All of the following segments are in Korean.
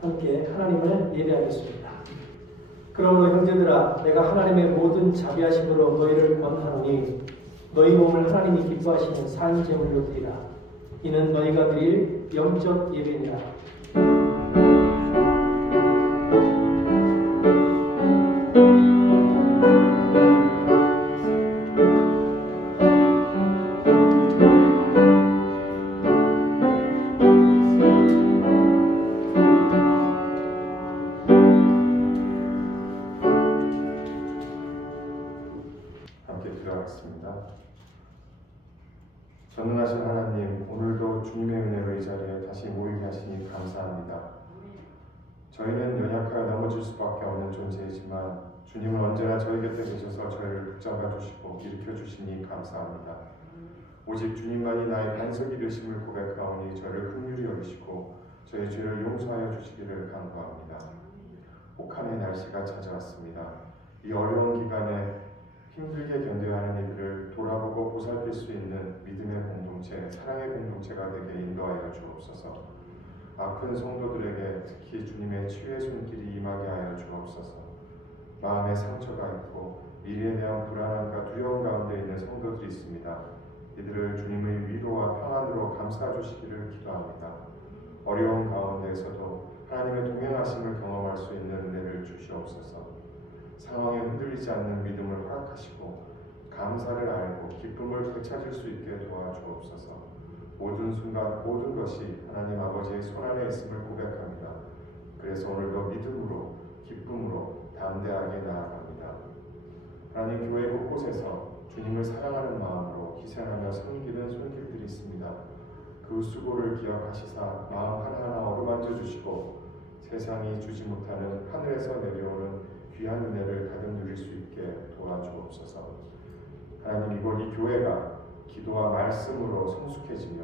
함께 하나님을 예배하겠습니다. 그러므로 형제들아, 내가 하나님의 모든 자비하심으로 너희를 권하노니 너희 몸을 하나님이 기뻐하시는 산 제물로 드리라. 이는 너희가 드릴 영적 예배니라. 전능하신 하나님, 오늘도 주님의 은혜로 이 자리에 다시 모이게 하시니 감사합니다. 저희는 연약하여 넘어질 수밖에 없는 존재이지만 주님은 언제나 저희 곁에 계셔서 저희를 붙잡아 주시고 일으켜 주시니 감사합니다. 오직 주님만이 나의 반석이 되심을 고백하오니 저를 긍휼히 여기시고 저희 죄를 용서하여 주시기를 간구합니다. 혹한의 날씨가 찾아왔습니다. 이 어려운 기간에 힘들게 견뎌야 하는 이들을 돌아보고 보살필 수 있는 믿음의 공동체, 사랑의 공동체가 되게 인도하여 주옵소서. 아픈 성도들에게 특히 주님의 치유의 손길이 임하게 하여 주옵소서. 마음에 상처가 있고 미래에 대한 불안함과 두려움 가운데 있는 성도들이 있습니다. 이들을 주님의 위로와 평안으로 감싸 주시기를 기도합니다. 어려운 가운데에서도 하나님의 동행하심을 경험할 수 있는 은혜를 주시옵소서. 상황에 흔들리지 않는 믿음을 허락하시고 감사를 알고 기쁨을 되찾을 수 있게 도와주옵소서. 모든 순간 모든 것이 하나님 아버지의 손안에 있음을 고백합니다. 그래서 오늘도 믿음으로 기쁨으로 담대하게 나아갑니다. 하나님, 교회 곳곳에서 주님을 사랑하는 마음으로 희생하며 섬기는 손길들이 있습니다. 그 수고를 기억하시사 마음 하나하나 어루만져 주시고 세상이 주지 못하는 하늘에서 내려오는 귀한 은혜를 가득 누릴 수 있게 도와주옵소서. 하나님, 이곳 이 교회가 기도와 말씀으로 성숙해지며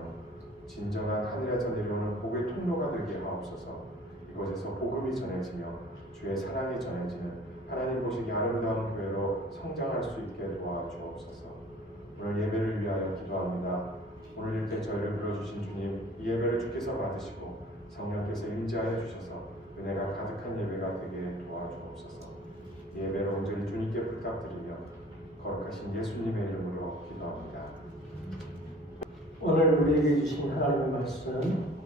진정한 하늘에서 내려오는 복의 통로가 되게 하옵소서. 이곳에서 복음이 전해지며 주의 사랑이 전해지는 하나님 보시기 아름다운 교회로 성장할 수 있게 도와주옵소서. 오늘 예배를 위하여 기도합니다. 오늘 이렇게 저희를 불러주신 주님, 이 예배를 주께서 받으시고 성령께서 임재하여 주셔서 은혜가 가득한 예배가 되게 도와주옵소서. 예배를 온전히 주님께 부탁드리며 거룩하신 예수님의 이름으로 기도합니다. 오늘 우리에게 주신 하나님의 말씀은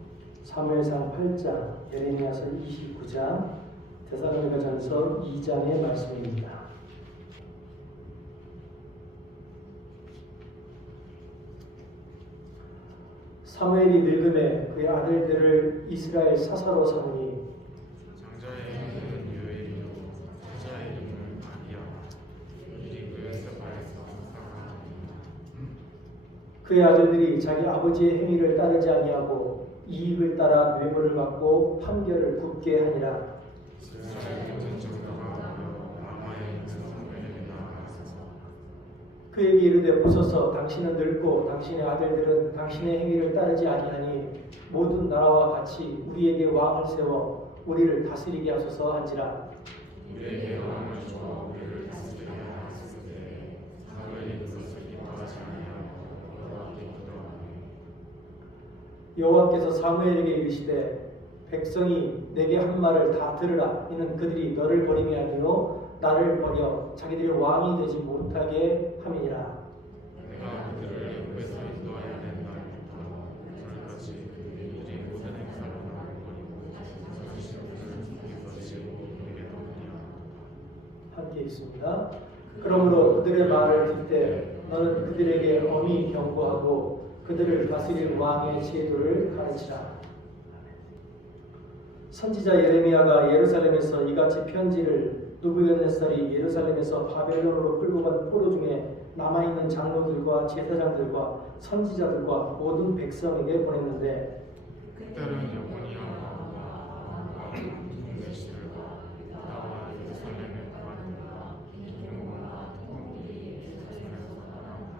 사무엘상 8장, 예레미야서 29장, 데살로니가전서 2장의 말씀입니다. 사무엘이 늙음에 그의 아들들을 이스라엘 사사로 삼으니 그의 아들들이 자기 아버지의 행위를 따르지 아니하고 이익을 따라 뇌물을 받고 판결을 굽게 하니라. 그에게 이르되 보소서, 당신은 늙고 당신의 아들들은 당신의 행위를 따르지 아니하니 모든 나라와 같이 우리에게 왕을 세워 우리를 다스리게 하소서 한지라. 우리에게 왕을 주어 우리를 다스리게 하소서. 사무엘이 그것을 기뻐하지 아니하고 여호와께서 사무엘에게 이르시되 백성이 내게 한 말을 다 들으라. 이는 그들이 너를 버림이 아니요 나를 버려 자기들이 왕이 되지 못하게 함이니라. 내가 그들을 애굽에서 인도하여 낸 날부터 오늘까지 그들이 모든 행사를 버리고 다시 그들을 기쁘시고 우리에게 떠나니라. 함께 있습니다. 그러므로 그들의 말을 듣되 너는 그들에게 엄히 경고하고 그들을 다스릴 왕의 제도를 가르치라. 선지자 예레미야가 예루살렘에서 이같이 편지를 느부갓네살이 예루살렘에서 바벨론으로 끌고 간 포로 중에 남아있는 장로들과 제사장들과 선지자들과 모든 백성에게 보냈는데 그때는 여호니아와 공동대시들과 유다와 예루살렘의 고관들과 이경과 통일이 예루살렘에서 나아온다.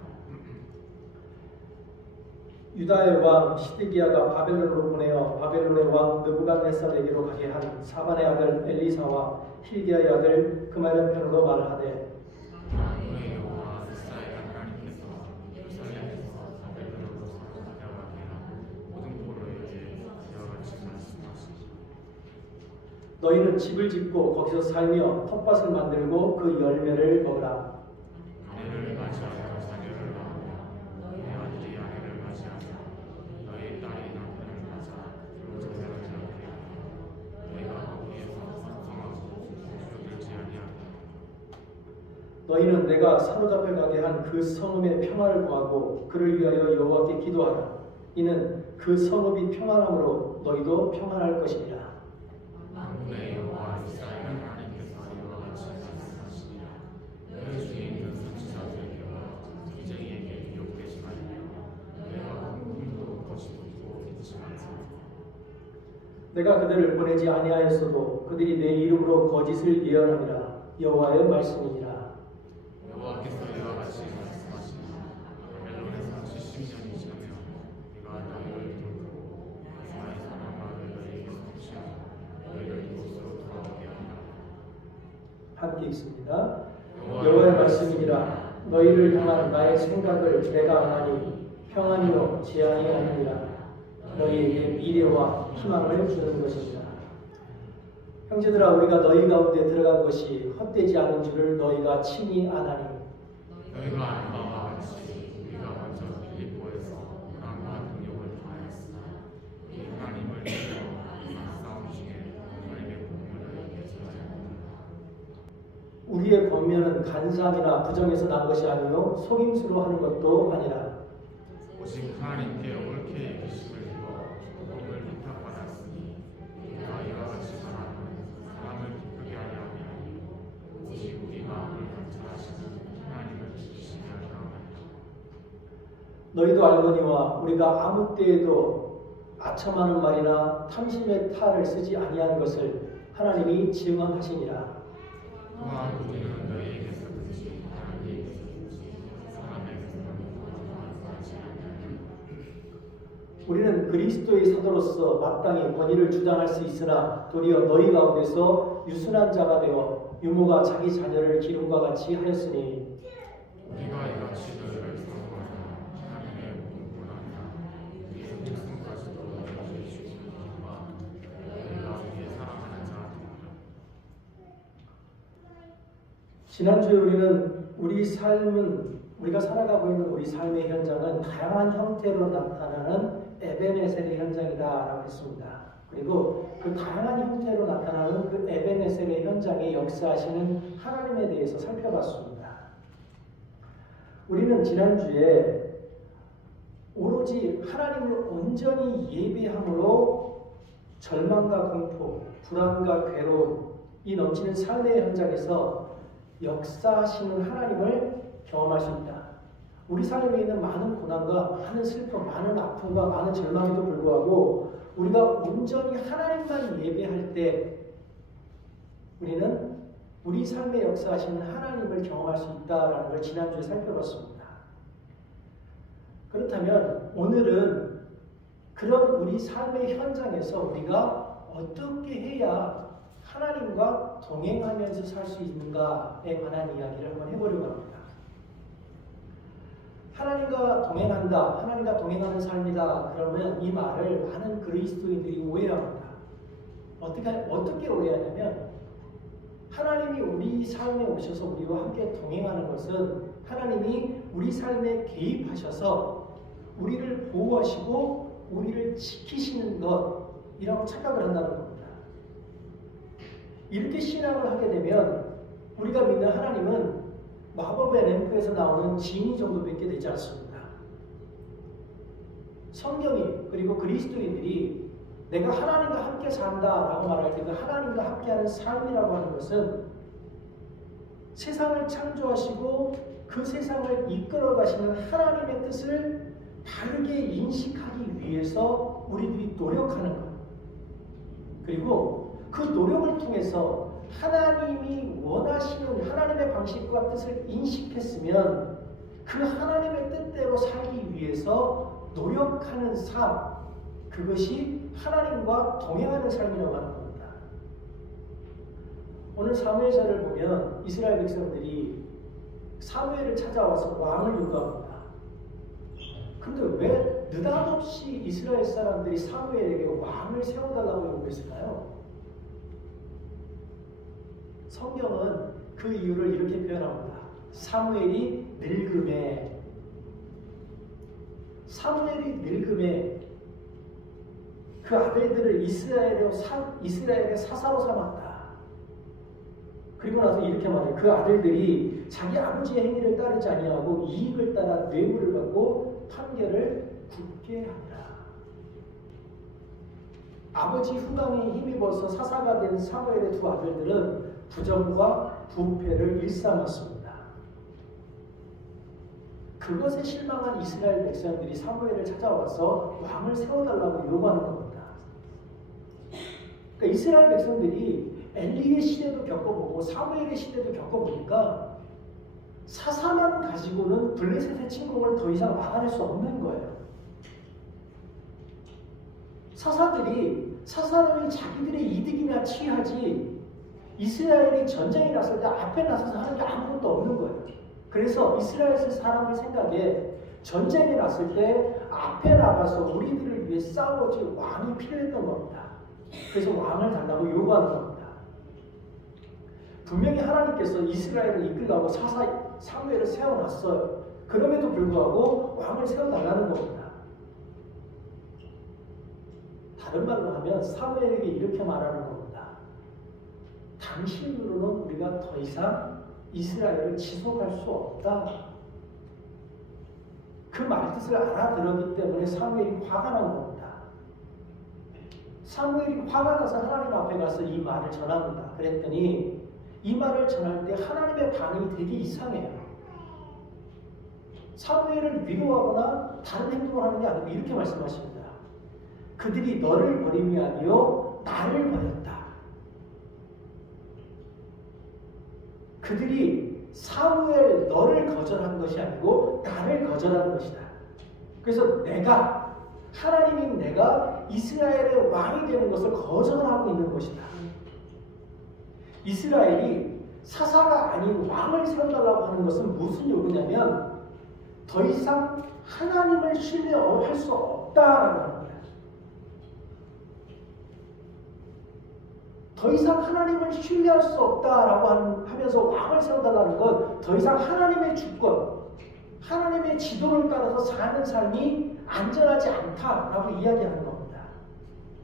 유다의 왕 시드기야가 바벨론으로 보내어 바벨론의 왕 느부갓네살에게로 가게 한 사반의 아들 엘리사와 힐기야의 아들 그말의 편으로 말하되 만군의 여호와 이스라엘 하나님께서 예루살렘에서 바벨론으로 사로잡혀가게 한 모든 포로에게 이와 같이 말씀하시니 너희는 집을 짓고 거기서 살며 텃밭을 만들고 그 열매를 먹으라. 아내를 맞이하여 자녀를 낳으며 너희 아들이 아내를 맞이하자 너희 딸이 남편을 맞아 서로 제사를 지내게 하며 너희가 거기에서 상성하고 줄어들지 아니하게 너희는 내가 사로잡혀 가게 한 그 성읍의 평화를 구하고 그를 위하여 여호와께 기도하라. 이는 그 성읍이 평안함으로 너희도 평안할 것이니라. 만군의 여호와 이스라엘 하나님께서 이와 같이 말씀하시니라. 너희 중에 있는 선지자들에게와 전쟁이에게 미혹되지 말며 너희가 꿈도 거짓도 믿지 말라. 내가 그들을 보내지 아니하였어도 그들이 내 이름으로 거짓을 예언함이라. 여호와의 말씀이니라. 여호와께서 이와 같이 말씀하시니 바벨론에서 70년이 지나며 내가 너희를 돌보고 마지막에 사람과 너희에게서 훔치고 너희를 이곳으로 돌아오게 하리라. 함께 읽습니다. 여호와의 말씀이니라. 너희를 향한 나의 생각을 내가 아나니 평안이요 재앙이 아니니라. 너희에게 미래와 희망을 주는 것이니라. 형제들아, 우리가 너희 가운데 들어간 것이 헛되지 않은 줄을 너희가 친히 아나니 너희가 아는 바와 같이 우리가 먼저 빌립보에서 고난과 능력을 다하였으나 이 하나님을 믿어 싸움 중에 하나님의 공을 너희에게 전하였느니라. 우리의 권면은 간사함이나 부정에서 난 것이 아니요 속임수로 하는 것도 아니라 오직 하나님께 옳게 여기심을 입어 복음을 휘탁받았으니 우리가 이와 같이 말하는 사람을 기쁘게 하려 함이 아니요 오직 우리 마음을 감찰하시는 하나님을 지키시며 향하니라. 너희도 알거니와 우리가 아무 때에도 아첨하는 말이나 탐심의 탈을 쓰지 아니한 것을 하나님이 증언하시니라. 또한 우리는 너희에게서든지 하나님께서든지 사람에게서든지 하지 아니하니 우리는 그리스도의 사도로서 마땅히 권위를 주장할 수 있으나 도리어 너희 가운데서 유순한 자가 되어 유모가 자기 자녀를 기름과 같이 하였으니 우리가 이같이 너희를 사랑하여 하나님의 복음뿐 아니라 우리의 특성까지도 너희에게 주시니와 너희가 우리의 사랑하는 자 되리라. 지난주에 우리가 살아가고 있는 우리 삶의 현장은 다양한 형태로 나타나는 에벤에셀의 현장이다라고 했습니다. 그리고 그 다양한 형태로 나타나는 그 에벤에셀의 현장에 역사하시는 하나님에 대해서 살펴봤습니다. 우리는 지난주에 오로지 하나님을 온전히 예배함으로 절망과 공포, 불안과 괴로움이 넘치는 삶의 현장에서 역사하시는 하나님을 경험할 수 있다. 우리 삶에 있는 많은 고난과 많은 슬픔, 많은 아픔과 많은 절망에도 불구하고 우리가 온전히 하나님만 예배할 때 우리는 우리 삶에 역사하시는 하나님을 경험할 수 있다라는 걸 지난주에 살펴봤습니다. 그렇다면 오늘은 그런 우리 삶의 현장에서 우리가 어떻게 해야 하나님과 동행하면서 살 수 있는가에 관한 이야기를 한번 해보려고 합니다. 하나님과 동행한다, 하나님과 동행하는 삶이다. 그러면 이 말을 많은 그리스도인들이 오해합니다. 어떻게 오해하냐면 하나님이 우리 삶에 오셔서 우리와 함께 동행하는 것은 하나님이 우리 삶에 개입하셔서 우리를 보호하시고 우리를 지키시는 것이라고 착각을 한다는 겁니다. 이렇게 신앙을 하게 되면 우리가 믿는 하나님은 마법의 램프에서 나오는 지니 정도밖에 되지 않습니다. 성경이 그리고 그리스도인들이 내가 하나님과 함께 산다라고 말할 때 그 하나님과 함께하는 삶이라고 하는 것은 세상을 창조하시고 그 세상을 이끌어 가시는 하나님의 뜻을 바르게 인식하기 위해서 우리들이 노력하는 것. 그리고 그 노력을 통해서 하나님이 원하시는 하나님의 방식과 뜻을 인식했으면 그 하나님의 뜻대로 살기 위해서 노력하는 삶, 그것이 하나님과 동행하는 삶이라고 하는 겁니다. 오늘 사무엘서를 보면 이스라엘 백성들이 사무엘을 찾아와서 왕을 요구합니다. 그런데 왜 느닷없이 이스라엘 사람들이 사무엘에게 왕을 세워달라고 요구했을까요? 성경은 그 이유를 이렇게 표현합니다. 사무엘이 늙음에 그 아들들을 이스라엘의 사사로 삼았다. 그리고 나서 이렇게 말해요. 그 아들들이 자기 아버지의 행위를 따르지 아니하고 이익을 따라 뇌물을 받고 판결을 굳게 하니라. 아버지 후광에 힘입어서 사사가 된 사무엘의 두 아들들은 부정과 부패를 일삼았습니다. 그것에 실망한 이스라엘 백성들이 사무엘을 찾아와서 왕을 세워달라고 요구하는 겁니다. 그러니까 이스라엘 백성들이 엘리의 시대도 겪어보고 사무엘의 시대도 겪어보니까 사사만 가지고는 블레셋의 침공을 더 이상 막아낼 수 없는 거예요. 사사들이 자기들의 이득이나 취하지 이스라엘이 전쟁이 났을 때 앞에 나서서 하는 게 아무것도 없는 거예요. 그래서 이스라엘 사람들 생각에 전쟁이 났을 때 앞에 나가서 우리들을 위해 싸워줄 왕이 필요했던 겁니다. 그래서 왕을 달라고 요구하는 겁니다. 분명히 하나님께서 이스라엘을 이끌라고 사무엘을 세워놨어요. 그럼에도 불구하고 왕을 세워달라는 겁니다. 다른 말로 하면 사무엘에게 이렇게 말하는 겁니다. 당신으로는 우리가 더 이상 이스라엘을 지속할 수 없다. 그 말뜻을 알아들었기 때문에 사무엘이 화가 난 겁니다. 사무엘이 화가 나서 하나님 앞에 가서 이 말을 전합니다. 그랬더니 이 말을 전할 때 하나님의 반응이 되게 이상해요. 사무엘을 위로하거나 다른 행동을 하는 게 아니고 이렇게 말씀하십니다. 그들이 너를 버림이 아니요 나를 버렸다. 그들이 사무엘 너를 거절한 것이 아니고 나를 거절한 것이다. 그래서 하나님인 내가 이스라엘의 왕이 되는 것을 거절하고 있는 것이다. 이스라엘이 사사가 아닌 왕을 세워달라고 하는 것은 무슨 요구냐면 더 이상 하나님을 신뢰할 수 없다라고 하는 거예요. 더 이상 하나님을 신뢰할 수 없다라고 하면서 왕을 세워달라는 건 더 이상 하나님의 주권, 하나님의 지도를 따라서 사는 삶이 안전하지 않다라고 이야기하는 겁니다.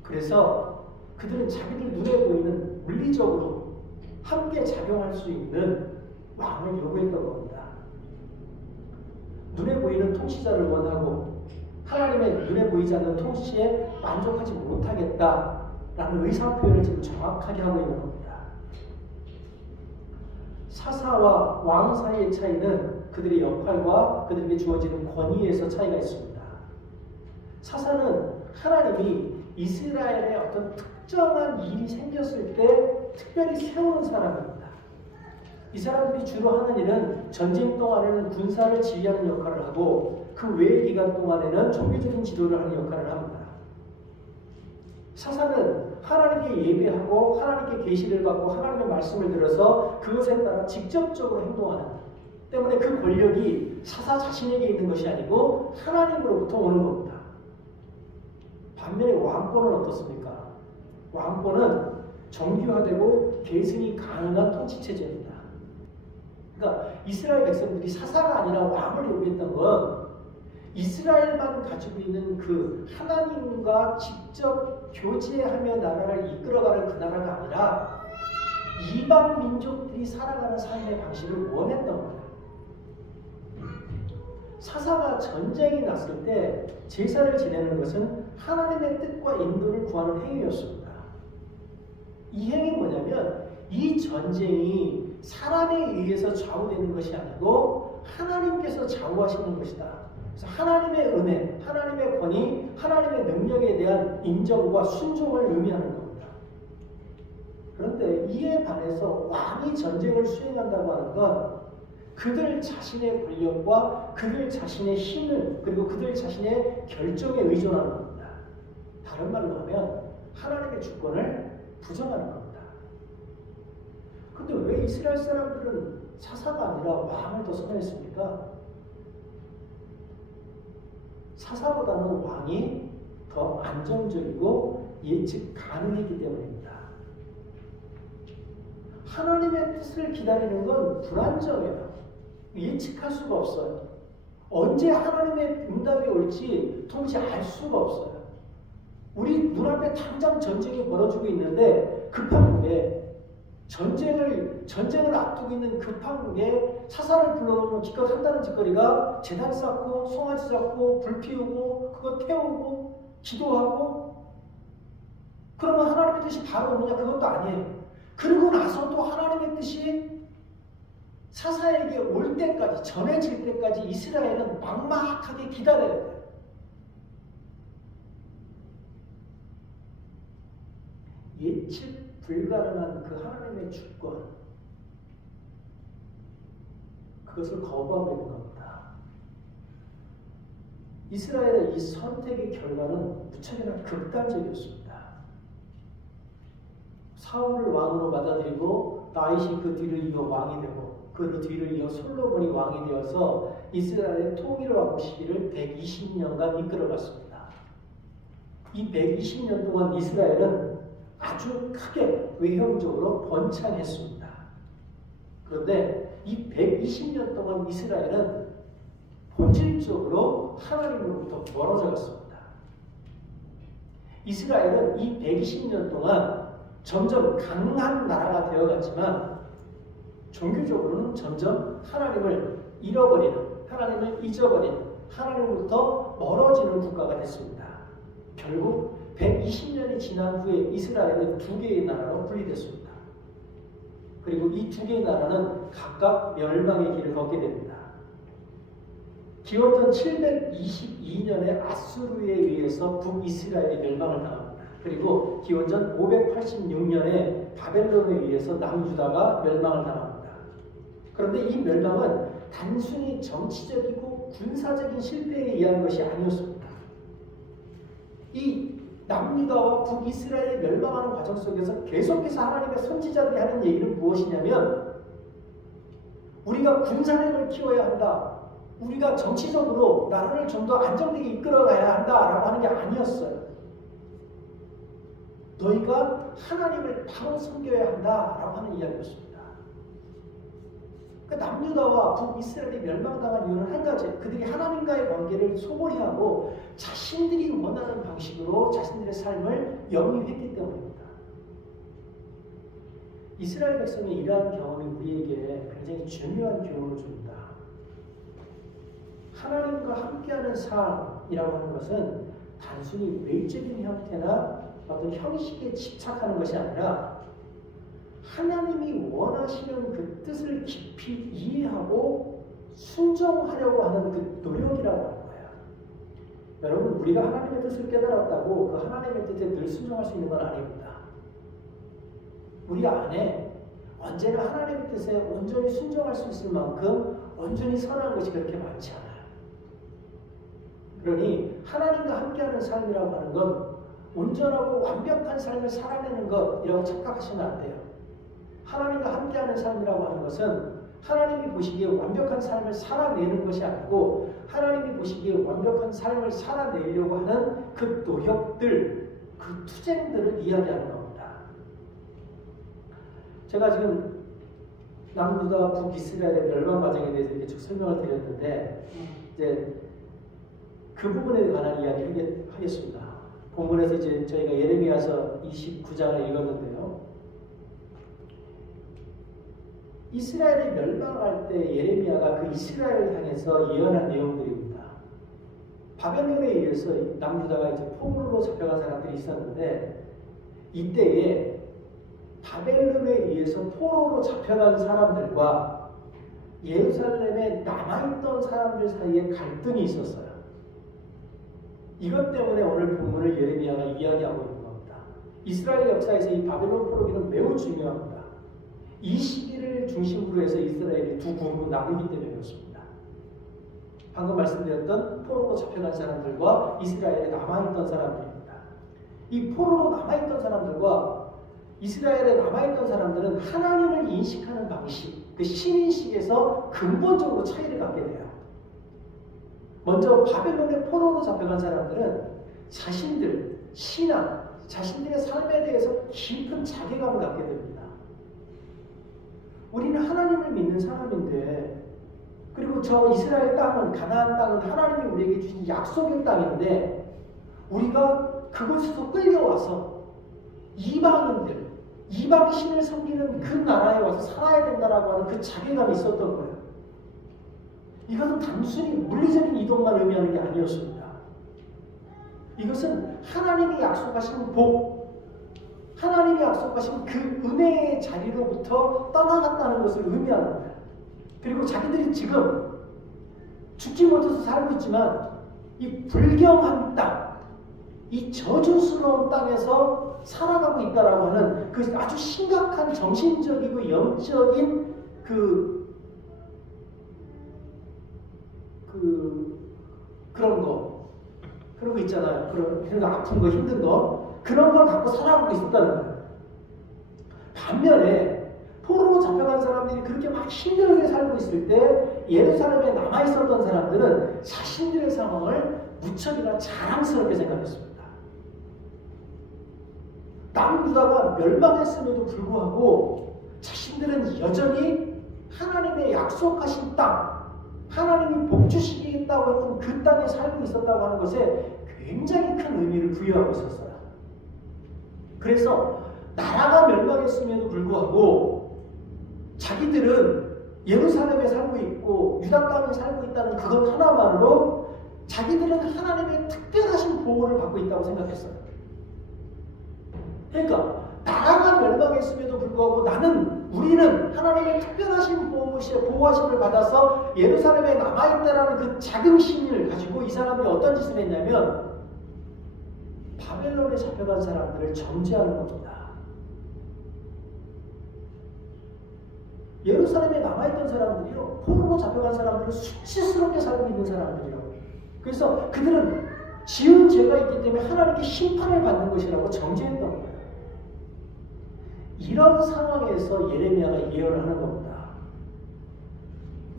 그래서 그들은 자기들 눈에 보이는 물리적으로 함께 작용할 수 있는 왕을 요구했던 겁니다. 눈에 보이는 통치자를 원하고 하나님의 눈에 보이지 않는 통치에 만족하지 못하겠다라는 의사표현을 지금 정확하게 하고 있는 겁니다. 사사와 왕 사이의 차이는 그들의 역할과 그들에게 주어지는 권위에서 차이가 있습니다. 사사는 하나님이 이스라엘에 어떤 특정한 일이 생겼을 때 특별히 세우는 사람입니다. 이 사람들이 주로 하는 일은 전쟁 동안에는 군사를 지휘하는 역할을 하고 그 외의 기간 동안에는 종교적인 지도를 하는 역할을 합니다. 사사는 하나님께 예배하고 하나님께 계시를 받고 하나님의 말씀을 들어서 그것에 따라 직접적으로 행동하는 때문에 그 권력이 사사 자신에게 있는 것이 아니고 하나님으로부터 오는 겁니다. 반면에 왕권은 어떻습니까? 왕권은 정규화되고 계승이 가능한 통치체제입니다. 그러니까 이스라엘 백성들이 사사가 아니라 왕을 요구했던 건 이스라엘만 가지고 있는 그 하나님과 직접 교제하며 나라를 이끌어가는 그 나라가 아니라 이방 민족들이 살아가는 삶의 방식을 원했던 거예요. 사사가 전쟁이 났을 때 제사를 지내는 것은 하나님의 뜻과 인도를 구하는 행위였습니다. 이 행위 뭐냐면 이 전쟁이 사람에 의해서 좌우되는 것이 아니고 하나님께서 좌우하시는 것이다. 그래서 하나님의 은혜, 하나님의 권위, 하나님의 능력에 대한 인정과 순종을 의미하는 겁니다. 그런데 이에 반해서 왕이 전쟁을 수행한다고 하는 건 그들 자신의 권력과 그들 자신의 힘을 그리고 그들 자신의 결정에 의존하는 겁니다. 다른 말로 하면 하나님의 주권을 부정하는 겁니다. 그런데 왜 이스라엘 사람들은 사사가 아니라 왕을 더 선호했습니까? 사사보다는 왕이 더 안정적이고 예측 가능했기 때문입니다. 하나님의 뜻을 기다리는 건 불안정해요. 예측할 수가 없어요. 언제 하나님의 응답이 올지 도무지 알 수가 없어요. 우리 눈앞에 당장 전쟁이 벌어지고 있는데 급한 게 전쟁을 앞두고 있는 급한 게 사사를 불러놓으면 기껏 한다는 짓거리가 제단 쌓고 송아지 잡고 불 피우고 그거 태우고 기도하고 그러면 하나님의 뜻이 바로 오느냐? 그것도 아니에요. 그러고 나서 또 하나님의 뜻이 사사에게 올 때까지 전해질 때까지 이스라엘은 막막하게 기다려야 돼요. 예측 불가능한 그 하나님의 주권, 그것을 거부하고 있는 겁니다. 이스라엘의 이 선택의 결과는 무척이나 극단적이었습니다. 사울을 왕으로 받아들이고 다윗이 그 뒤를 이어 왕이 되고 그 뒤를 이어 솔로몬이 왕이 되어서 이스라엘의 통일 왕국 시기를 120년간 이끌어갔습니다. 이 120년 동안 이스라엘은 아주 크게 외형적으로 번창했습니다. 그런데 이 120년 동안 이스라엘은 본질적으로 하나님으로부터 멀어져 갔습니다. 이스라엘은 이 120년 동안 점점 강한 나라가 되어갔지만 종교적으로는 점점 하나님을 잃어버리는, 하나님을 잊어버리는, 하나님으로부터 멀어지는 국가가 됐습니다. 결국 120년이 지난 후에 이스라엘은 두 개의 나라로 분리됐습니다. 그리고 이 두 개의 나라는 각각 멸망의 길을 걷게 됩니다. 기원전 722년에 아수르에 의해서 북이스라엘이 멸망을 당합니다. 그리고 기원전 586년에 바벨론에 의해서 남유다가 멸망을 당합니다. 그런데 이 멸망은 단순히 정치적이고 군사적인 실패에 의한 것이 아니었습니다. 이 남유다와 북이스라엘이 멸망하는 과정 속에서 계속해서 하나님의 선지자들이 하는 얘기는 무엇이냐면 우리가 군사력을 키워야 한다. 우리가 정치적으로 나라를 좀 더 안정되게 이끌어가야 한다라고 하는 게 아니었어요. 너희가 하나님을 바로 섬겨야 한다라고 하는 이야기였습니다. 그러니까 남유다와 북이스라엘이 멸망당한 이유는 한 가지, 그들이 하나님과의 관계를 소홀히 하고 자신들이 원하는 방식으로 자신들의 삶을 영위했기 때문입니다. 이스라엘 백성의 이러한 경험이 우리에게 굉장히 중요한 교훈을 줍니다. 하나님과 함께하는 삶이라고 하는 것은 단순히 외적인 형태나 어떤 형식에 집착하는 것이 아니라 하나님이 원하시는 그 뜻을 깊이 이해하고 순종하려고 하는 그 노력이라고 하는 거예요. 여러분, 우리가 하나님의 뜻을 깨달았다고 그 하나님의 뜻에 늘 순종할 수 있는 건 아닙니다. 우리 안에 언제나 하나님의 뜻에 온전히 순종할 수 있을 만큼 온전히 선한 것이 그렇게 많지 않아요. 그러니 하나님과 함께하는 삶이라고 하는 건 온전하고 완벽한 삶을 살아내는 것이라고 착각하시면 안 돼요. 하나님과 함께하는 삶이라고 하는 것은 하나님이 보시기에 완벽한 삶을 살아내는 것이 아니고 하나님이 보시기에 완벽한 삶을 살아내려고 하는 그 노력들, 그 투쟁들을 이야기하는 겁니다. 제가 지금 남유다 북이스라엘의 멸망 과정에 대해서 이렇게 쭉 설명을 드렸는데 이제 그 부분에 관한 이야기를 하겠습니다. 본문에서 이제 저희가 예레미야서 29장을 읽었는데요. 이스라엘이 멸망할 때 예레미야가 그 이스라엘을 향해서 예언한 내용들입니다. 바벨론에 의해서 남유다가 이제 포로로 잡혀간 사람들이 있었는데 이때에 바벨론에 의해서 포로로 잡혀간 사람들과 예루살렘에 남아있던 사람들 사이에 갈등이 있었어요. 이것 때문에 오늘 본문을 예레미야가 이야기하고 있는 겁니다. 이스라엘 역사에서 이 바벨론 포로기는 매우 중요합니다. 이 시기를 중심으로 해서 이스라엘이 두 구분으로 나누기 때문에 그렇습니다. 방금 말씀드렸던 포로로 잡혀간 사람들과 이스라엘에 남아있던 사람들입니다. 이 포로로 남아있던 사람들과 이스라엘에 남아있던 사람들은 하나님을 인식하는 방식, 그 신인식에서 근본적으로 차이를 갖게 돼요. 먼저 바벨론의 포로로 잡혀간 사람들은 자신들, 신앙, 자신들의 삶에 대해서 깊은 자괴감을 갖게 됩니다. 우리는 하나님을 믿는 사람인데, 그리고 저 이스라엘 땅은, 가나안 땅은 하나님이 우리에게 주신 약속의 땅인데, 우리가 그곳에서 끌려와서 이방인들, 이방 신을 섬기는 그 나라에 와서 살아야 된다라고 하는 그 자괴감이 있었던 거예요. 이것은 단순히 물리적인 이동만 의미하는 게 아니었습니다. 이것은 하나님이 약속하신 복, 하나님이 약속하신 그 은혜의 자리로부터 떠나갔다는 것을 의미하는 거예요. 그리고 자기들이 지금 죽지 못해서 살고 있지만 이 불경한 땅, 이 저주스러운 땅에서 살아가고 있다라고 하는 그 아주 심각한 정신적이고 영적인 그런 거 있잖아요. 그런 거 아픈 거, 힘든 거, 그런 걸 갖고 살아가고 있었다는 거예요. 반면에 포로로 잡혀간 사람들이 그렇게 막 힘들게 살고 있을 때 예루살렘에 남아있었던 사람들은 자신들의 상황을 무척이나 자랑스럽게 생각했습니다. 남유다가 멸망했음에도 불구하고 자신들은 여전히 하나님의 약속하신 땅, 하나님이 복 주시겠다고 했던 그 땅에 살고 있었다고 하는 것에 굉장히 큰 의미를 부여하고 있었어요. 그래서 나라가 멸망했음에도 불구하고 자기들은 예루살렘에 살고 있고 유다 땅에 살고 있다는 그것 하나만으로 자기들은 하나님의 특별하신 보호를 받고 있다고 생각했어요. 그러니까 나라가 멸망했음에도 불구하고 우리는 하나님의 특별하신 보호하심을 받아서 예루살렘에 남아있다라는 그 자긍심을 가지고 이 사람들이 어떤 짓을 했냐면 바벨론에 잡혀간 사람들을 정죄하는 겁니다. 예루살렘에 남아있던 사람들이요, 포로로 잡혀간 사람들은 수치스럽게 살고 있는 사람들이요. 그래서 그들은 지은 죄가 있기 때문에 하나님께 심판을 받는 것이라고 정죄했던 거예요. 이런 상황에서 예레미야가 예언을 하는 겁니다.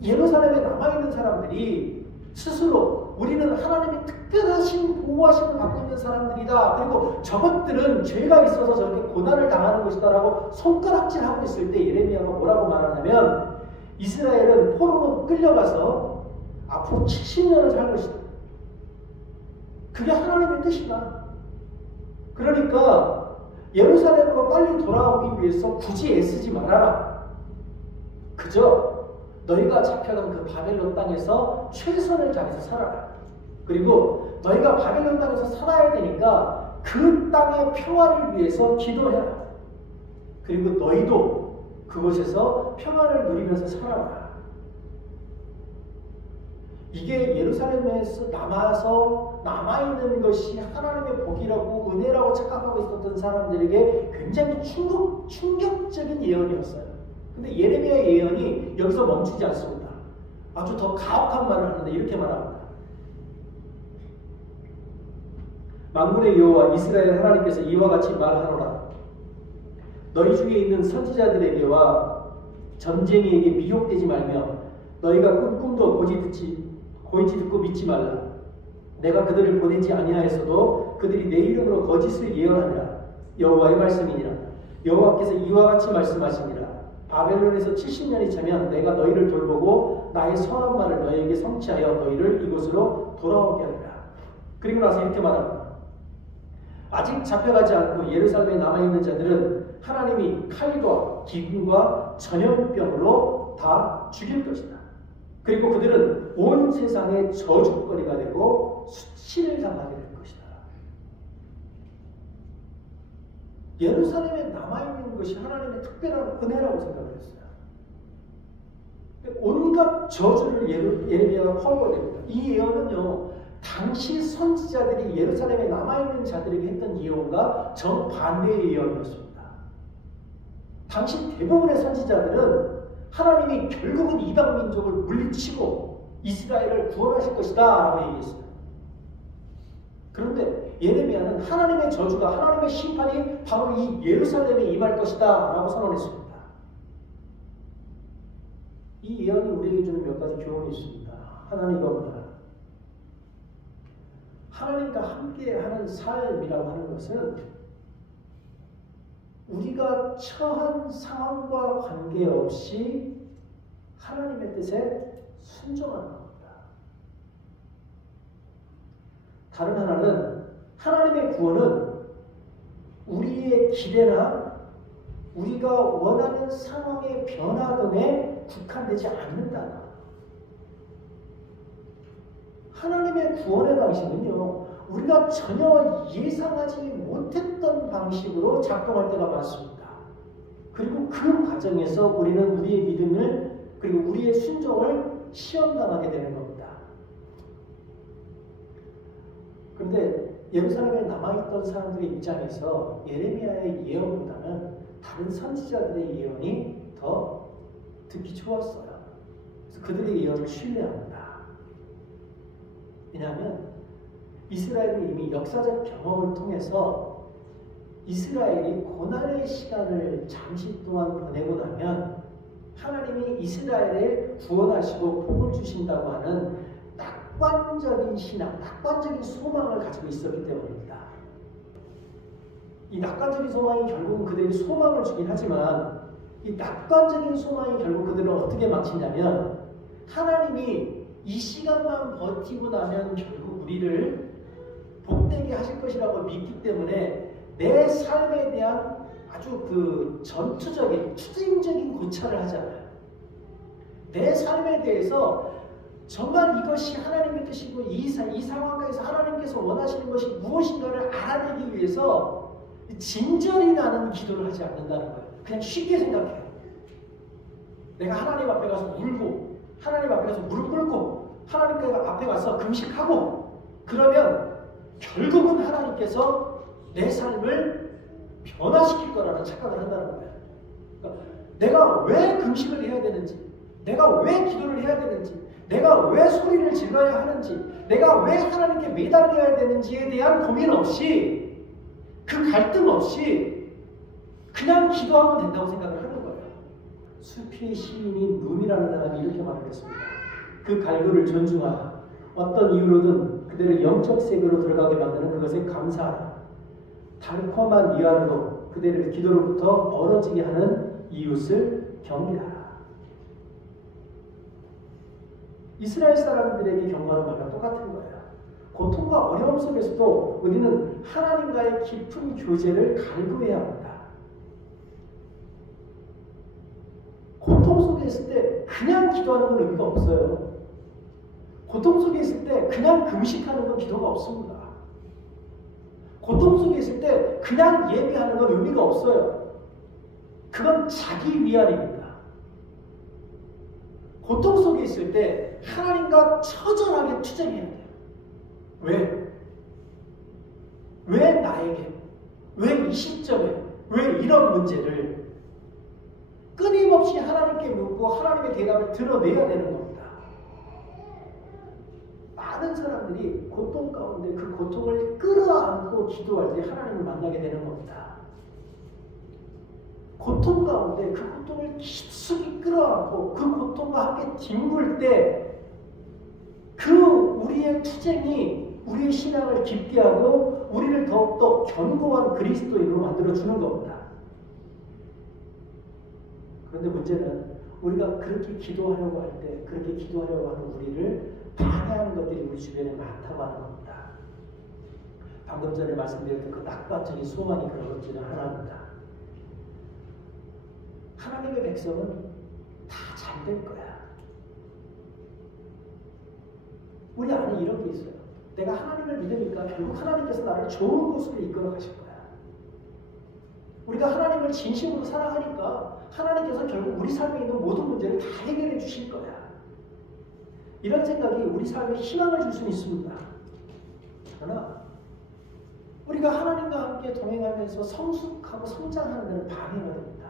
예루살렘에 남아있는 사람들이 스스로 우리는 하나님의 특별하신 보호하심을 받고 있는 사람들이다. 그리고 저것들은 죄가 있어서 저렇게 고난을 당하는 것이다 라고 손가락질하고 있을 때 예레미야가 뭐라고 말하냐면 이스라엘은 포로로 끌려가서 앞으로 70년을 살 것이다. 그게 하나님의 뜻이다. 그러니까 예루살렘으로 빨리 돌아오기 위해서 굳이 애쓰지 말아라. 그저 너희가 잡혀간 그 바벨론 땅에서 최선을 다해서 살아라. 그리고 너희가 바벨론 땅에서 살아야 되니까 그 땅의 평화를 위해서 기도해라. 그리고 너희도 그곳에서 평화를 누리면서 살아라. 이게 예루살렘에서 남아있는 것이 하나님의 복이라고 은혜라고 착각하고 있었던 사람들에게 굉장히 충격적인 예언이었어요. 근데 예레미야의 예언이 여기서 멈추지 않습니다. 아주 더 가혹한 말을 하는데 이렇게 말합니다. 만군의 여호와 이스라엘 하나님께서 이와 같이 말하노라. 너희 중에 있는 선지자들에게와 전쟁이에게 미혹되지 말며 너희가 꾼 꿈도 고이치 듣고 믿지 말라. 내가 그들을 보내지 아니하였어도 그들이 내 이름으로 거짓을 예언하니라. 여호와의 말씀이니라. 여호와께서 이와 같이 말씀하시니라. 바벨론에서 70년이 차면 내가 너희를 돌보고 나의 선한 말을 너희에게 성취하여 너희를 이곳으로 돌아오게 하리라. 그리고 나서 이렇게 말합니다. 아직 잡혀가지 않고 예루살렘에 남아있는 자들은 하나님이 칼과 기근과 전염병으로 다 죽일 것이다. 그리고 그들은 온 세상의 저주거리가 되고 수치를 당하게 될 것이다. 예루살렘에 남아있는 것이 하나님의 특별한 은혜라고 생각을 했어요. 온갖 저주를 예레미야가 퍼부어냅니다. 이 예언은요, 당시 선지자들이 예루살렘에 남아있는 자들에게 했던 예언과 정반대의 예언이었습니다. 당시 대부분의 선지자들은 하나님이 결국은 이방 민족을 물리치고 이스라엘을 구원하실 것이다 라고 얘기했어요. 그런데 예레미야는 하나님의 저주가, 하나님의 심판이 바로 이 예루살렘에 임할 것이다 라고 선언했습니다. 이 예언이 우리에게 주는 몇 가지 교훈이 있습니다. 하나님과 뭐다? 하나님과 함께하는 삶이라고 하는 것은 우리가 처한 상황과 관계없이 하나님의 뜻에 순종하는 겁니다. 다른 하나는 하나님의 구원은 우리의 기대나 우리가 원하는 상황의 변화 등에 국한되지 않는다. 하나님의 구원의 방식은요, 우리가 전혀 예상하지 못했던 방식으로 작동할 때가 많습니다. 그리고 그 과정에서 우리는 우리의 믿음을 그리고 우리의 순종을 시험당하게 되는 겁니다. 그런데 예루살렘에 남아있던 사람들의 입장에서 예레미야의 예언보다는 다른 선지자들의 예언이 더 듣기 좋았어요. 그래서 그들의 예언을 신뢰합니다. 왜냐하면 이스라엘은 이미 역사적 경험을 통해서 이스라엘이 고난의 시간을 잠시 동안 보내고 나면 하나님이 이스라엘을 구원하시고 복을 주신다고 하는 낙관적인 신앙, 낙관적인 소망을 가지고 있었기 때문입니다. 이 낙관적인 소망이 결국은 그들에게 소망을 주긴 하지만 이 낙관적인 소망이 결국 그들을 어떻게 망치냐면 하나님이 이 시간만 버티고 나면 결국 우리를 복되게 하실 것이라고 믿기 때문에 내 삶에 대한 아주 그 전투적인 추진적인 고찰을 하잖아요. 내 삶에 대해서 정말 이것이 하나님의 뜻이고 이 상황에서 하나님께서 원하시는 것이 무엇인가를 알아내기 위해서 진절이 나는 기도를 하지 않는다는 거예요. 그냥 쉽게 생각해요. 내가 하나님 앞에 가서 울고 하나님 앞에 가서 무릎 꿇고 하나님 앞에 가서 금식하고 그러면 결국은 하나님께서 내 삶을 변화시킬 거라는 착각을 한다는 거예요. 그러니까 내가 왜 금식을 해야 되는지, 내가 왜 기도를 해야 되는지, 내가 왜 소리를 질러야 하는지, 내가 왜 하나님께 매달려야 되는지에 대한 고민 없이, 그 갈등 없이 그냥 기도하면 된다고 생각을 하는 거예요. 수피의 시인인 룸이라는 사람이 이렇게 말을 했습니다. 그 갈구를 존중하라. 어떤 이유로든 그들을 영적 세계로 들어가게 만드는 그것에 감사하라. 달콤한 위안으로 그들을 기도로부터 멀어지게 하는 이웃을 경계하라. 이스라엘 사람들에게 경고하는 말과 똑같은 거예요. 고통과 어려움 속에서도 우리는 하나님과의 깊은 교제를 갈구해야 합니다. 고통 속에 있을 때 그냥 기도하는 건 의미가 없어요. 고통 속에 있을 때 그냥 금식하는 건 기도가 없습니다. 고통 속에 있을 때 그냥 예배하는 건 의미가 없어요. 그건 자기 위안입니다. 고통 속에 있을 때 하나님과 처절하게 투쟁해야 돼요. 왜? 왜 나에게? 왜 이 시점에? 왜 이런 문제를? 끊임없이 하나님께 묻고 하나님의 대답을 들어내야 되는 겁니다. 많은 사람들이 고통 가운데 그 고통을 끌어안고 기도할 때 하나님을 만나게 되는 겁니다. 고통 가운데 그 고통을 깊숙이 끌어안고 그 고통과 함께 뒹굴 때 그 우리의 투쟁이 우리의 신앙을 깊게 하고 우리를 더욱더 견고한 그리스도인으로 만들어주는 겁니다. 그런데 문제는 우리가 그렇게 기도하려고 할 때 그렇게 기도하려고 하는 우리를 방해하는 것들이 우리 주변에 많다고 하는 겁니다. 방금 전에 말씀드렸던 그 낙관적인 소망이 그런 것 중에 하나입니다. 하나님의 백성은 다 잘 될 거야. 우리 안에 이런 게 있어요. 내가 하나님을 믿으니까 결국 하나님께서 나를 좋은 곳으로 이끌어 가실 거야. 우리가 하나님을 진심으로 사랑하니까 하나님께서 결국 우리 삶에 있는 모든 문제를 다 해결해 주실 거야. 이런 생각이 우리 삶에 희망을 줄 수는 있습니다. 그러나 우리가 하나님과 함께 동행하면서 성숙하고 성장하는 데는 방해가 됩니다.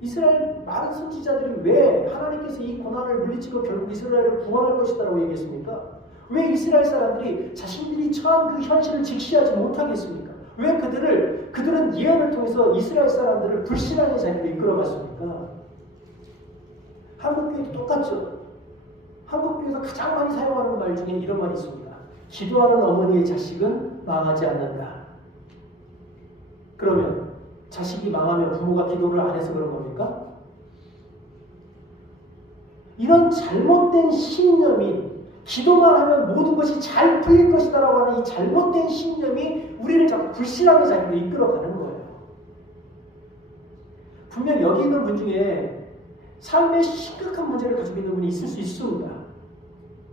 이스라엘 많은 선지자들이 왜 하나님께서 이 고난을 물리치고 결국 이스라엘을 구원할 것이다라고 얘기했습니까? 왜 이스라엘 사람들이 자신들이 처한 그 현실을 직시하지 못하겠습니까? 왜 그들은 예언을 통해서 이스라엘 사람들을 불신앙의 자리로 이끌어갔습니까? 한국교회도 똑같죠. 한국교회에서 가장 많이 사용하는 말 중에 이런 말이 있습니다. 기도하는 어머니의 자식은 망하지 않는다. 그러면 자식이 망하면 부모가 기도를 안 해서 그런 겁니까? 이런 잘못된 신념이 기도만 하면 모든 것이 잘 풀릴 것이다라고 하는 이 잘못된 신념이 우리를 자꾸 불신앙의 자리로 이끌어가는 거예요. 분명 여기 있는 분 중에 삶에 심각한 문제를 가지고 있는 분이 있을 수 있습니다.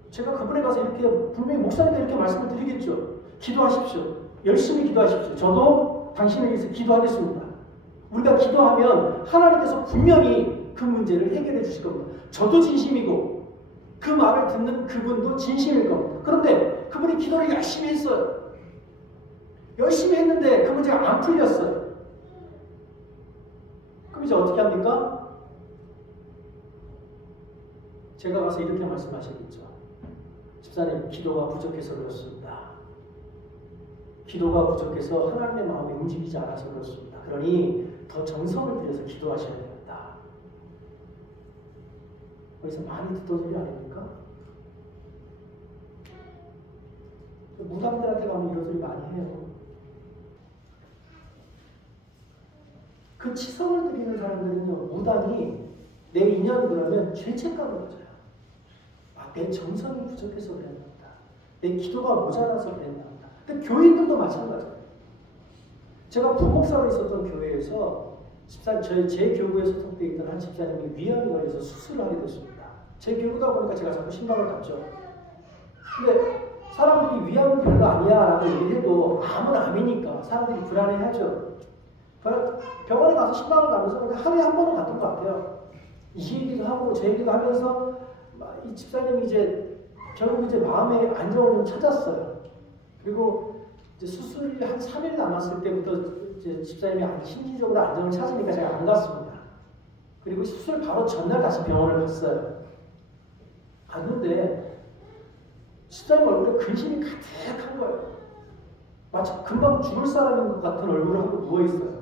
제가 그분에 가서 이렇게 분명히 목사님께 이렇게 말씀을 드리겠죠. 기도하십시오. 열심히 기도하십시오. 저도 당신을 위해서 기도하겠습니다. 우리가 기도하면 하나님께서 분명히 그 문제를 해결해 주실 겁니다. 저도 진심이고 그 말을 듣는 그분도 진심일 겁니다. 그런데 그분이 기도를 열심히 했어요. 열심히 했는데 그 문제가 안 풀렸어요. 그럼 이제 어떻게 합니까? 제가 가서 이렇게 말씀하시겠죠. 집사님, 기도가 부족해서 그렇습니다. 기도가 부족해서 하나님의 마음이 움직이지 않아서 그렇습니다. 그러니 더 정성을 들여서 기도하셔야 됩니다. 거기서 많이 듣던 소리 아닙니까? 무당들한테 가면 이런 소리 많이 해요. 그 치성을 드리는 사람들은요, 무당이 내 인연 그러면 죄책감을 가져요. 아, 내 정성이 부족해서 그랬나보다. 내 기도가 모자라서 그랬나보다. 근데 교인들도 마찬가지예요. 제가 부목사로 있었던 교회에서 제 교구에 소속되어 있던 한 집사님이 위암이 걸려서 수술을 하게 됐습니다. 제 교구다 보니까 제가 자꾸 신방을 갔죠. 근데 사람들이 위암은 별거 아니야 라고 얘기를 해도 암은 암이니까 사람들이 불안해하죠. 병원에 가서 신방을 가면서 하루에 한 번은 갔던 것 같아요. 이 얘기도 하고 제 얘기도 하면서 이 집사님이 이제 결국 이제 마음의 안정을 좀 찾았어요. 그리고 이제 수술이 한 3일 남았을 때부터 이제 집사님이 심리적으로 안정을 찾으니까 제가 안 갔습니다. 그리고 수술 바로 전날 다시 병원을 갔어요. 갔는데 집사님 얼굴에 근심이 가득한 거예요. 마치 금방 죽을 사람인 것 같은 얼굴을 하고 누워있어요.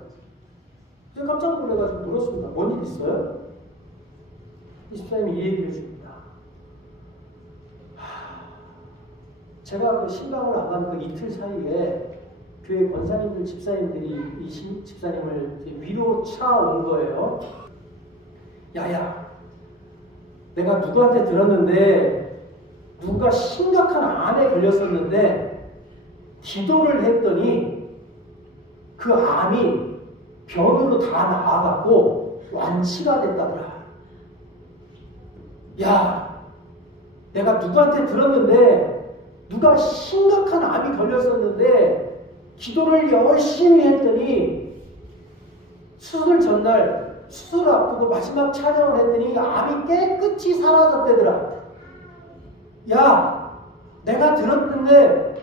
제가 깜짝 놀라가지고 물었습니다. 뭔 일 있어요? 이 집사님이 이 얘기를 해줍니다. 제가 그 신방을 안 가는 그 이틀 사이에 교회 권사님들, 집사님들이 이 집사님을 위로 차온 거예요. 야야, 내가 누구한테 들었는데 누가 심각한 암에 걸렸었는데 기도를 했더니 그 암이 병으로 다 나아갔고 완치가 됐다더라. 야, 내가 누구한테 들었는데 누가 심각한 암이 걸렸었는데 기도를 열심히 했더니 수술 전날 수술 앞두고 마지막 촬영을 했더니 암이 깨끗이 사라졌대더라. 야, 내가 들었는데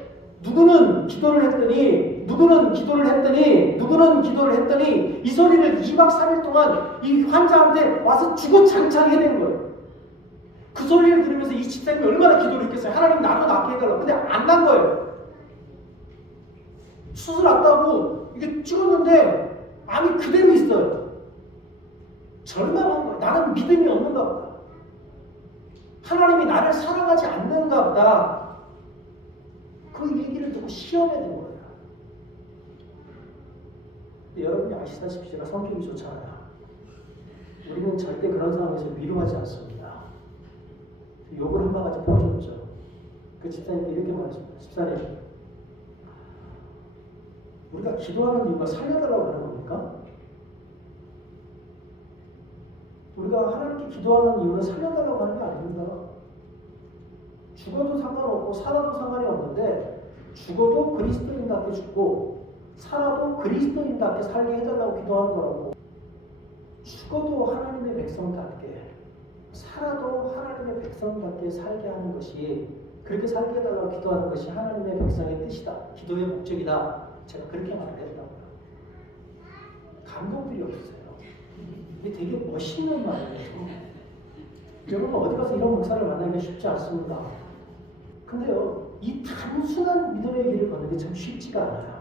누구는 기도를 했더니 누구는 기도를 했더니 누구는 기도를 했더니 이 소리를 2박 3일 동안 이 환자한테 와서 주고장창 해댄 거예요. 그 소리를 들으면서 이 집사님이 얼마나 기도를 했겠어요. 하나님 나로 낫게 해달라고. 근데 안 난 거예요. 수술 왔다고 이게 찍었는데 암이 그대로 있어요. 절망한 거예요. 나는 믿음이 없는가 보다. 하나님이 나를 사랑하지 않는가 보다. 그 얘기를 듣고 시험에 든 거예요. 근데 여러분이 아시다시피 제가 성격이 좋잖아요. 우리는 절대 그런 상황에서 위로하지 않습니다. 욕을 한 바가지 퍼줬죠. 그 집사님께 이렇게 말했습니다. 집사님, 우리가 기도하는 이유가 살려달라고 하는 겁니까? 우리가 하나님께 기도하는 이유는 살려달라고 하는 게 아닙니다. 죽어도 상관없고 살아도 상관이 없는데 죽어도 그리스도인답게 죽고 살아도 그리스도인답게 살게 해달라고 기도하는 거라고. 죽어도 하나님의 백성답게 살아도 하나님의 백성답게 살게 하는 것이, 그렇게 살게 해달라고 기도하는 것이 하나님의 백성의 뜻이다. 기도의 목적이다. 제가 그렇게 말을 했다고요. 감동들이 없어요. 이게 되게 멋있는 말이에요. 여러분 어디 가서 이런 목사를 만나기가 쉽지 않습니다. 근데요, 이 단순한 믿음의 길을 걷는 게 참 쉽지가 않아요.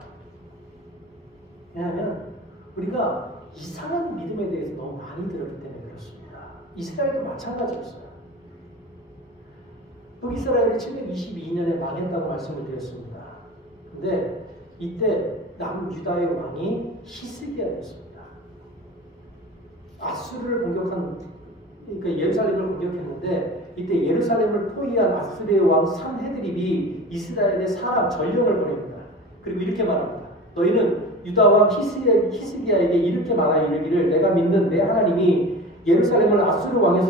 왜냐하면 우리가 이상한 믿음에 대해서 너무 많이 들었기 때문에 그렇습니다. 이스라엘도 마찬가지였어요. 북이스라엘이 722년에 망했다고 말씀을 드렸습니다. 근데 이때 남유다의 왕이 히스기야였습니다. 아수르를 공격한, 그러니까 예루살렘을 공격했는데 이때 예루살렘을 포위한 아수르의 왕 산헤드립이 이스라엘의 사람 전령을 보냅니다. 그리고 이렇게 말합니다. 너희는 유다 왕 히스기야에게 이렇게 말하여 이르기를 내가 믿는 내 하나님이 예루살렘을 아수르 왕의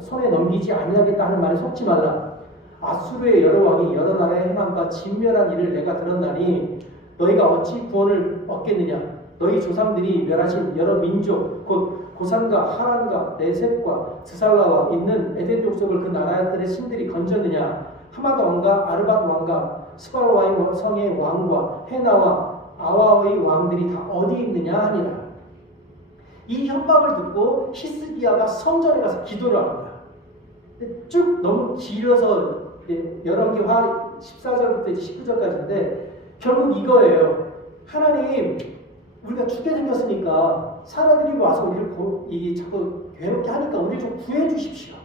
손에 넘기지 아니하겠다 하는 말에 속지 말라. 아수르의 여러 왕이 여러 나라의 행함과 진멸한 일을 내가 들었나니 너희가 어찌 구원을 얻겠느냐. 너희 조상들이 멸하신 여러 민족 곧 고산과 하란과 네셋과 드살라와 있는 에덴 족속을 그 나라들의 신들이 건졌느냐. 하마다 왕과 아르밧 왕과 스발와의 성의 왕과 헤나와 아와의 왕들이 다 어디 있느냐 하니라. 이 협박을 듣고 히스기야가 성전에 가서 기도를 합니다. 쭉 너무 길어서 열왕기하 14절부터 이제 19절까지인데 결국 이거예요. 하나님, 우리가 죽게 생겼으니까 사람들이 와서 우리를 자꾸 괴롭게 하니까 우리를 좀 구해 주십시오.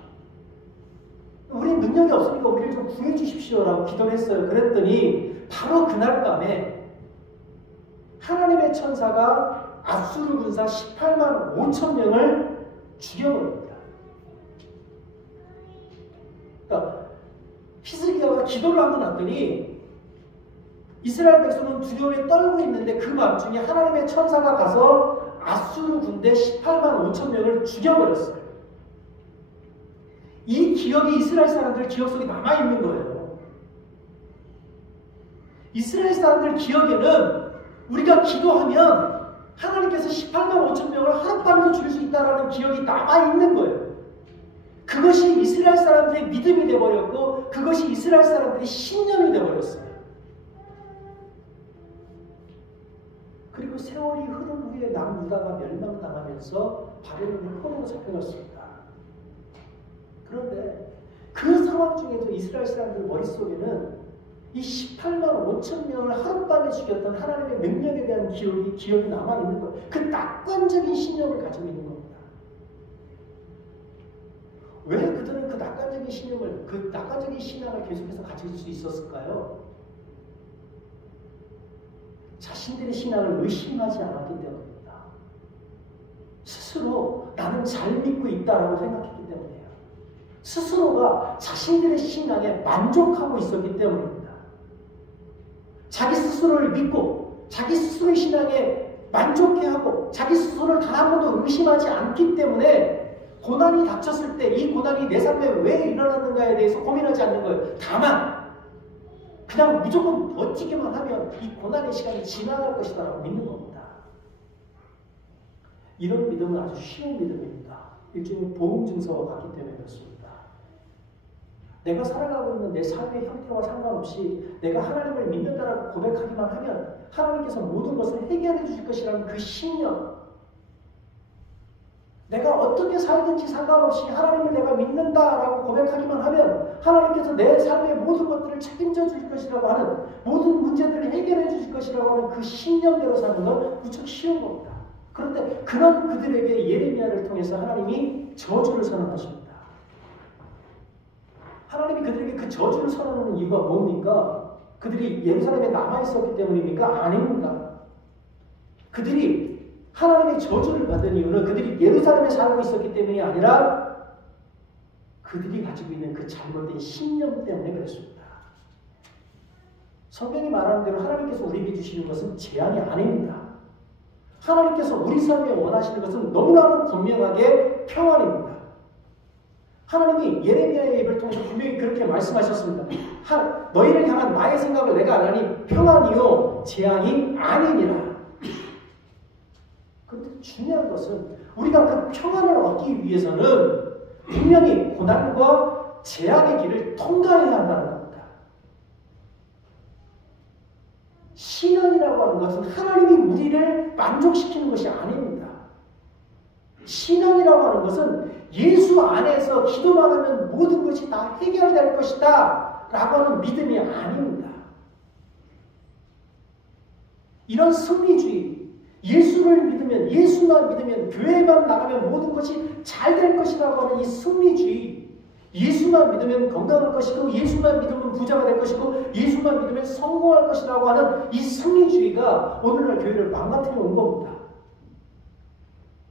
우리는 능력이 없으니까 우리를 좀 구해 주십시오라고 기도를 했어요. 그랬더니 바로 그날 밤에 하나님의 천사가 아수르 군사 18만 5천 명을 죽여버립니다. 그러니까 히스기야가 기도를 하고 났더니 이스라엘 백성은 두려움에 떨고 있는데 그 밤중에 하나님의 천사가 가서 아수르 군대 18만 5천 명을 죽여버렸어요. 이 기억이 이스라엘 사람들 기억 속에 남아있는 거예요. 이스라엘 사람들 기억에는 우리가 기도하면 하나님께서 18만 5천 명을 하룻밤에도 죽일 수 있다는 기억이 남아있는 거예요. 그것이 이스라엘 사람들의 믿음이 되어버렸고 그것이 이스라엘 사람들의 신념이 되어버렸어요. 그리고 세월이 흐른 후에 남유다가 멸망당하면서 바벨론의 포로로 잡혀갔습니다. 그런데 그 상황 중에도 이스라엘 사람들 머릿속에는 이 18만 5천 명을 하룻밤에 죽였던 하나님의 능력에 대한 기억이 남아있는 거예요. 그 낙관적인 신념을 가지고 있는 겁니다. 왜 그들은 그 낙관적인 신념을, 그 낙관적인 신앙을 계속해서 가질 수 있었을까요? 자신들의 신앙을 의심하지 않았기 때문입니다. 스스로 나는 잘 믿고 있다라고 생각했기 때문이에요. 스스로가 자신들의 신앙에 만족하고 있었기 때문입니다. 자기 스스로를 믿고 자기 스스로의 신앙에 만족해하고 자기 스스로를 단 한 번도 의심하지 않기 때문에 고난이 닥쳤을 때 이 고난이 내 삶에 왜 일어났는가에 대해서 고민하지 않는 거예요. 다만 그냥 무조건 버티기만 하면 이 고난의 시간이 지나갈 것이다 라고 믿는 겁니다. 이런 믿음은 아주 쉬운 믿음입니다. 일종의 보험 증서와 같기 때문에 그렇습니다. 내가 살아가고 있는 내 삶의 형태와 상관없이 내가 하나님을 믿는다라고 고백하기만 하면 하나님께서 모든 것을 해결해 주실 것이라는 그 신념, 내가 어떻게 살든지 상관없이 하나님을 내가 믿는다라고 고백하기만 하면 하나님께서 내 삶의 모든 것들을 책임져 줄 것이라고 하는, 모든 문제들을 해결해 주실 것이라고 하는 그 신념대로 사는 건 무척 쉬운 겁니다. 그런데 그런 그들에게 예레미야를 통해서 하나님이 저주를 선언하십니다. 하나님이 그들에게 그 저주를 선언하는 이유가 뭡니까? 그들이 예루살렘에 남아있었기 때문입니까? 아닙니다. 그들이 하나님의 저주를 받은 이유는 그들이 예루살렘에 살고 있었기 때문이 아니라 그들이 가지고 있는 그 잘못된 신념 때문에 그랬습니다. 성경이 말하는 대로 하나님께서 우리에게 주시는 것은 제한이 아닙니다. 하나님께서 우리 삶에 원하시는 것은 너무나도 분명하게 평안입니다. 하나님이 예레미야의 입을 통해서 분명히 그렇게 말씀하셨습니다. 너희를 향한 나의 생각을 내가 아나니 평안이요 재앙이 아니니라. 그런데 중요한 것은 우리가 그 평안을 얻기 위해서는 분명히 고난과 재앙의 길을 통과해야 한다는 겁니다. 신앙이라고 하는 것은 하나님이 우리를 만족시키는 것이 아닙니다. 신앙이라고 하는 것은 예수 안에서 기도만 하면 모든 것이 다 해결될 것이다 라고 하는 믿음이 아닙니다. 이런 승리주의, 예수를 믿으면, 예수만 믿으면, 교회만 나가면 모든 것이 잘 될 것이라고 하는 이 승리주의, 예수만 믿으면 건강할 것이고 예수만 믿으면 부자가 될 것이고 예수만 믿으면 성공할 것이라고 하는 이 승리주의가 오늘날 교회를 망가뜨려 온 겁니다.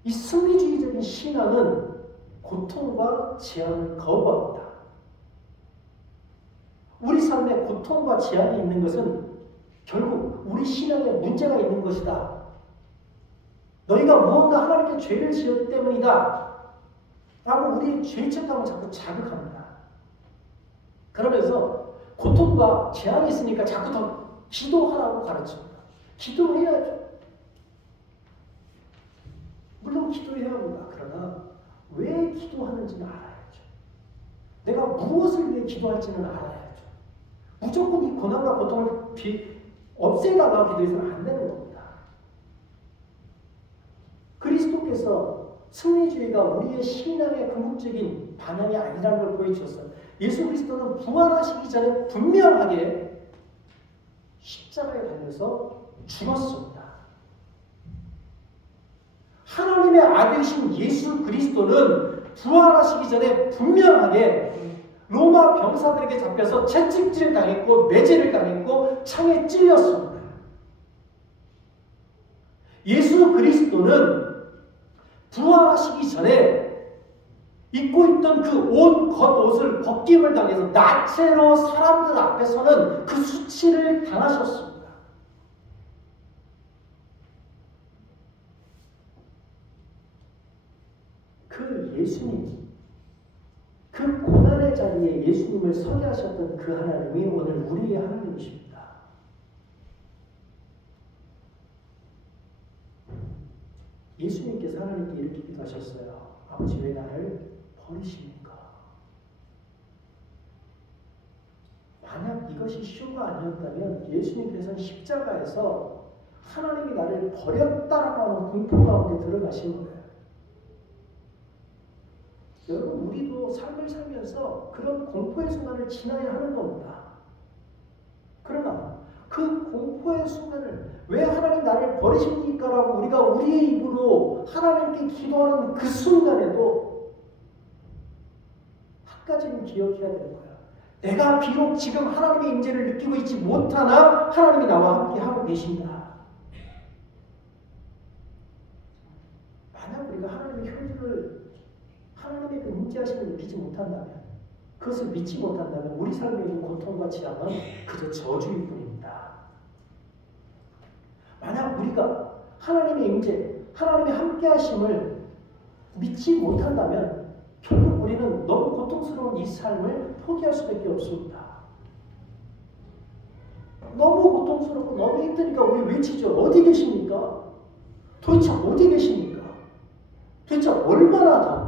이 승리주의적인 신앙은 고통과 제한을 거부합니다. 우리 삶에 고통과 제한이 있는 것은 결국 우리 신앙에 문제가 있는 것이다. 너희가 무언가 하나님께 죄를 지었기 때문이다. 라고 우리의 죄책감을 자꾸 자극합니다. 그러면서 고통과 제한이 있으니까 자꾸 더 기도하라고 가르칩니다. 기도해야죠. 물론 기도해야 합니다. 그러나 왜 기도하는지는 알아야죠. 내가 무엇을 위해 기도할지는 알아야죠. 무조건 이 고난과 고통을 없애달라고 기도해서는 안 되는 겁니다. 그리스도께서 승리주의가 우리의 신앙의 궁극적인 방향이 아니라는 걸 보여주셨어요. 예수 그리스도는 부활하시기 전에 분명하게 십자가에 달려서 죽었습니다. 하나님의 아들이신 예수 그리스도는 부활하시기 전에 분명하게 로마 병사들에게 잡혀서 채찍질 당했고 매질을 당했고 창에 찔렸습니다. 예수 그리스도는 부활하시기 전에 입고 있던 그 온 겉옷을 벗김을 당해서 나체로 사람들 앞에서는 그 수치를 당하셨습니다. 그 예수님, 그 고난의 자리에 예수님을 서게 하셨던 그 하나님이 오늘 우리의 하나님이십니다. 예수님께서 하나님께 이렇게 기도하셨어요. 아버지 왜 나를 버리십니까? 만약 이것이 쇼가 아니었다면 예수님께서는 십자가에서 하나님이 나를 버렸다라고 하는 공포 가운데 들어가신 거예요. 여러분 우리도 삶을 살면서 그런 공포의 순간을 지나야 하는 겁니다. 그러나 그 공포의 순간을 왜 하나님 나를 버리십니까? 라고 우리가 우리의 입으로 하나님께 기도하는 그 순간에도 한 가지는 기억해야 되는 거예요. 내가 비록 지금 하나님의 임재를 느끼고 있지 못하나 하나님이 나와 함께 하고 계신다. 만약 우리가 하나님의 효주를 하나님의 그 임재하심을 느끼지 못한다면 그것을 믿지 못한다면 우리 삶에 있는 고통과 지향은 그저 저주일 뿐입니다. 만약 우리가 하나님의 임재, 하나님의 함께하심을 믿지 못한다면 결국 우리는 너무 고통스러운 이 삶을 포기할 수밖에 없습니다. 너무 고통스럽고 너무 힘드니까 우리 외치죠. 어디 계십니까? 도대체 어디 계십니까? 도대체 얼마나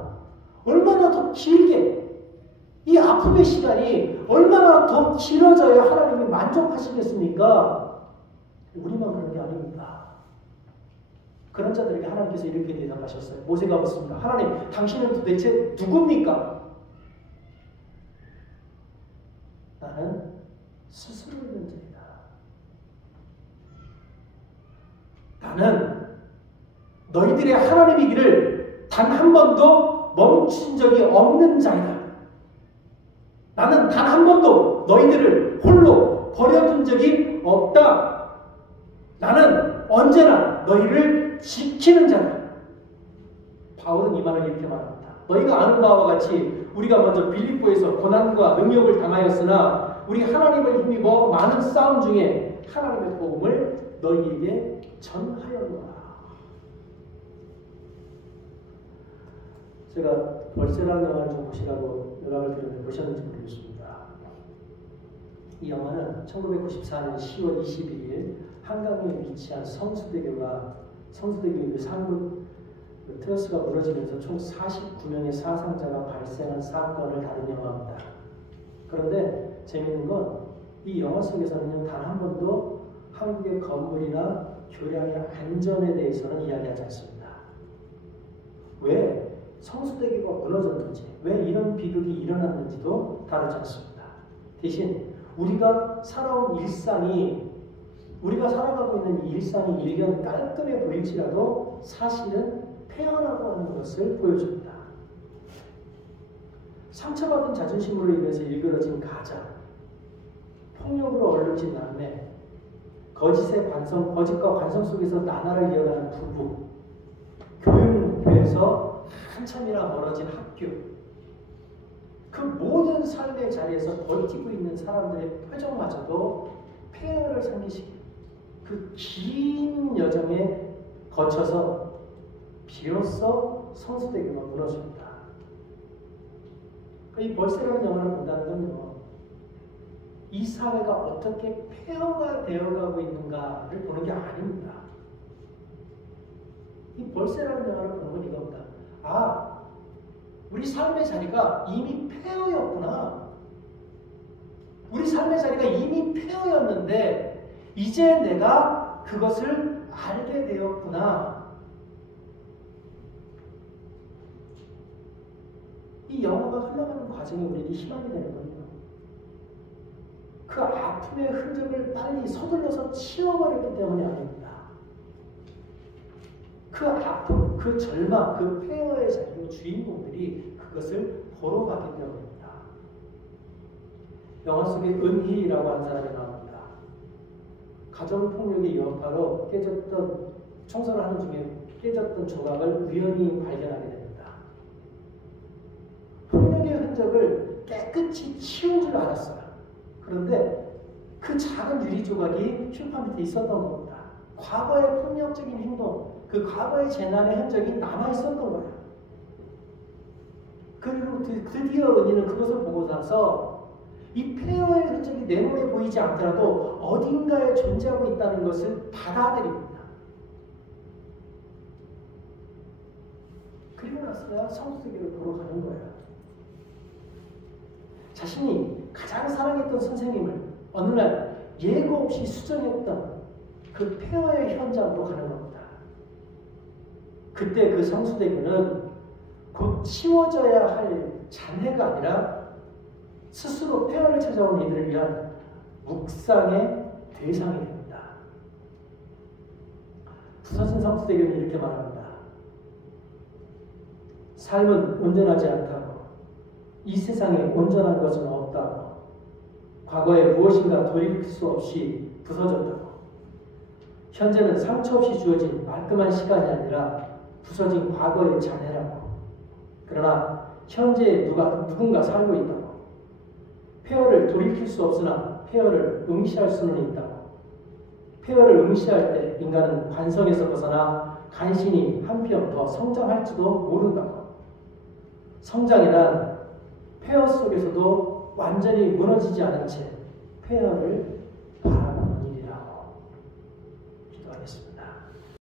더 길게 이 아픔의 시간이 얼마나 더 길어져야 하나님이 만족하시겠습니까? 우리만 그런 게 아닙니다. 그런 자들에게 하나님께서 이렇게 대답하셨어요. 모세가 묻습니다. 하나님, 당신은 도대체 누굽니까? 나는 스스로 있는 자이다. 나는 너희들의 하나님이기를 단 한 번도 멈춘 적이 없는 자이다. 나는 단 한 번도 너희들을 홀로 버려둔 적이 없다. 나는 언제나 너희를 지키는 자다. 바울은 이 말을 이렇게 말합니다. 너희가 아는 바와 같이 우리가 먼저 빌립보에서 고난과 능력을 당하였으나 우리 하나님을 힘입어 많은 싸움 중에 하나님의 복음을 너희에게 전하였노라. 제가 벌새라는 영화를 좀 보시라고 연락을 드렸는데 보셨는지 모르겠습니다. 이 영화는 1994년 10월 22일 한강에 위치한 성수대교가 성수대교의 상급 트러스가 무너지면서 총 49명의 사상자가 발생한 사건을 다룬 영화입니다. 그런데 재미있는 건 이 영화 속에서는 단 한 번도 한국의 건물이나 교량의 안전에 대해서는 이야기하지 않습니다. 왜 성수대교가 무너졌는지, 왜 이런 비극이 일어났는지도 다루지 않습니다. 대신 우리가 살아온 일상이, 우리가 살아가고 있는 이 일상이 일견 깔끔해 보일지라도 사실은 폐허라고 하는 것을 보여줍니다. 상처받은 자존심으로 인해서 일그러진 가장, 폭력으로 얼룩진 남매, 거짓과 관성 속에서 나날을 이어가는 부부, 교육 목표에서 한참이나 멀어진 학교, 그 모든 삶의 자리에서 버티고 있는 사람들의 표정마저도 폐허를 상기시키는 그 긴 여정에 거쳐서 비로소 성수대교가 무너집니다. 이 벌새라는 영화를 본다는 건요, 이 사회가 어떻게 폐허가 되어가고 있는가를 보는 게 아닙니다. 이 벌새라는 영화를 보는 건 이겁니다. 아, 우리 삶의 자리가 이미 폐허였구나. 우리 삶의 자리가 이미 폐허였는데 이제 내가 그것을 알게 되었구나. 이 영화가 흘러가는 과정이 우리에게 희망이 되는 거예요. 그 아픔의 흔적을 빨리 서둘러서 치워버렸기 때문이 아닙니다. 그 아픔, 그 절망, 그 폐허의 자리로 주인공들이 그것을 보러 가기 때문입니다. 영화 속에 은희라고 하는 사람이 나옵니다. 가정폭력의 여파로 깨졌던, 청소를 하는 중에 깨졌던 조각을 우연히 발견하게 됩니다. 폭력의 흔적을 깨끗이 치운 줄 알았어요. 그런데 그 작은 유리 조각이 슈파 밑에 있었던 겁니다. 과거의 폭력적인 행동, 그 과거의 재난의 흔적이 남아있었던 거예요. 그리고 드디어 은희는 그것을 보고 나서 이 폐허의 흔적이 내 눈에 보이지 않더라도 어딘가에 존재하고 있다는 것을 받아들입니다. 그리고 나서야 성수대교를 보러 가는 거예요. 자신이 가장 사랑했던 선생님을 어느 날 예고 없이 수정했던 그 폐허의 현장으로 가는 겁니다. 그때 그 성수대교는 곧 치워져야 할 잔해가 아니라 스스로 폐허를 찾아온 이들을 위한 묵상의 대상이 됩니다. 부서진 성수대교는 이렇게 말합니다. 삶은 온전하지 않다고, 이 세상에 온전한 것은 없다고, 과거에 무엇인가 돌이킬 수 없이 부서졌다고, 현재는 상처 없이 주어진 말끔한 시간이 아니라 부서진 과거의 잔해라고, 그러나 현재에 누군가 살고 있다고, 폐허를 돌이킬 수 없으나 폐허를 응시할 수는 있다고, 폐허를 응시할 때 인간은 관성에서 벗어나 간신히 한 뼘 더 성장할지도 모른다고, 성장이란 폐허 속에서도 완전히 무너지지 않은 채 폐허를 바라보는 일이라고 기도하겠습니다.